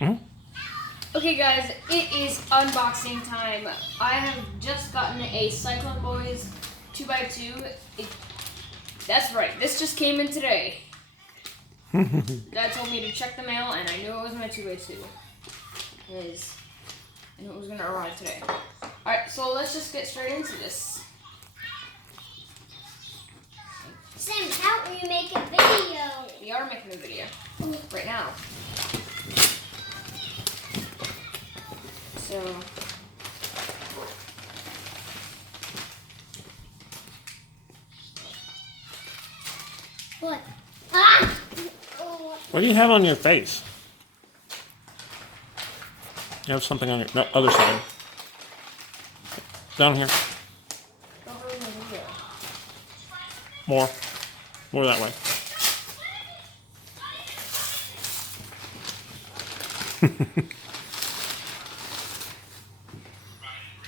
Mm-hmm. Okay guys, it is unboxing time. I have just gotten a Cyclone Boys 2x2. That's right, this just came in today. Dad told me to check the mail and I knew it was my 2x2. I knew it was gonna arrive today. Alright, so let's just get straight into this. Sam, how are you making a video? We are making a video right now. So What? Ah! Oh. What do you have on your face? You have something on your other side. Down here. More. More that way.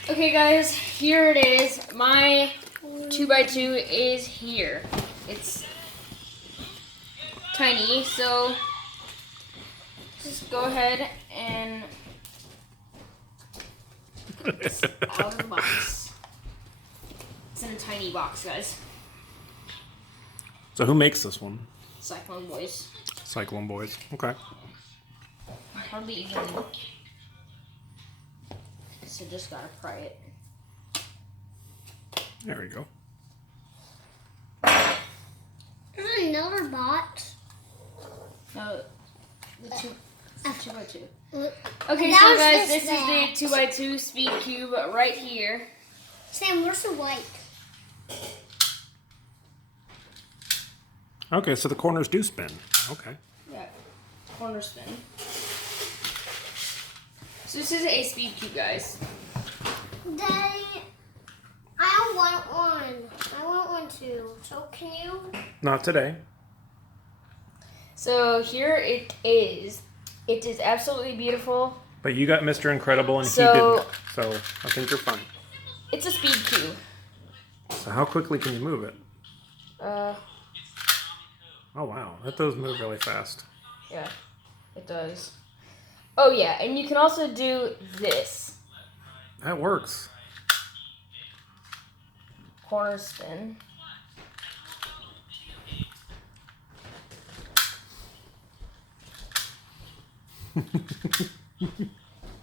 okay guys, here it is. My 2x2 is here. It's tiny, so just go ahead and get this out of the box. It's in a tiny box, guys. So who makes this one? Cyclone Boys. Cyclone Boys. Okay. Hardly even. So just gotta pry it. There we go. There's another box. No, the 2x2. Look. Okay, That so was guys, this this is the 2x2 speed cube right here. Sam, where's the white? Okay, so the corners do spin. Okay. Yeah, corner spin. So this is a speed cube, guys. Daddy, I don't want one. I want one too. So can you? Not today. So here it is. It is absolutely beautiful. But you got Mr. Incredible and So- he didn't. So I think you're fine. It's a speed cube. So how quickly can you move it? Oh wow, that does move really fast. Yeah, it does. Oh yeah, and you can also do this. That works. Corner spin.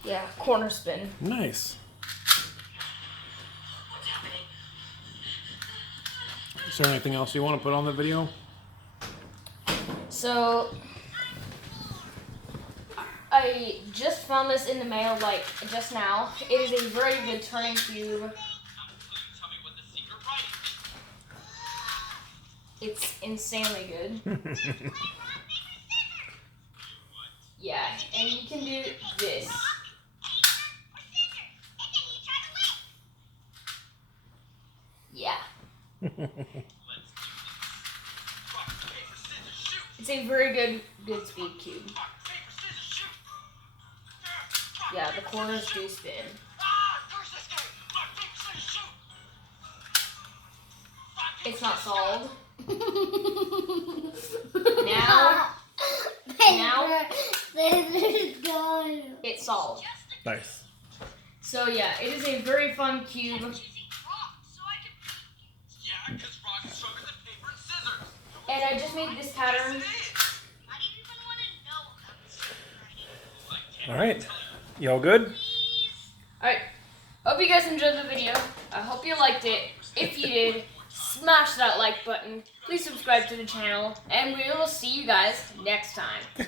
Yeah, corner spin. Nice. Is there anything else you want to put on the video? So, I just found this in the mail, like, just now. It is a very good turning cube. It's insanely good. Yeah, and you can do this. Yeah. It's a very good speed cube. Yeah, the corners do spin. It's not solved. Now it's solved. Nice. So yeah, it is a very fun cube. And I just made this pattern. All right. You all good? Alright, hope you guys enjoyed the video. I hope you liked it. If you did, smash that like button. Please subscribe to the channel. And we will see you guys next time.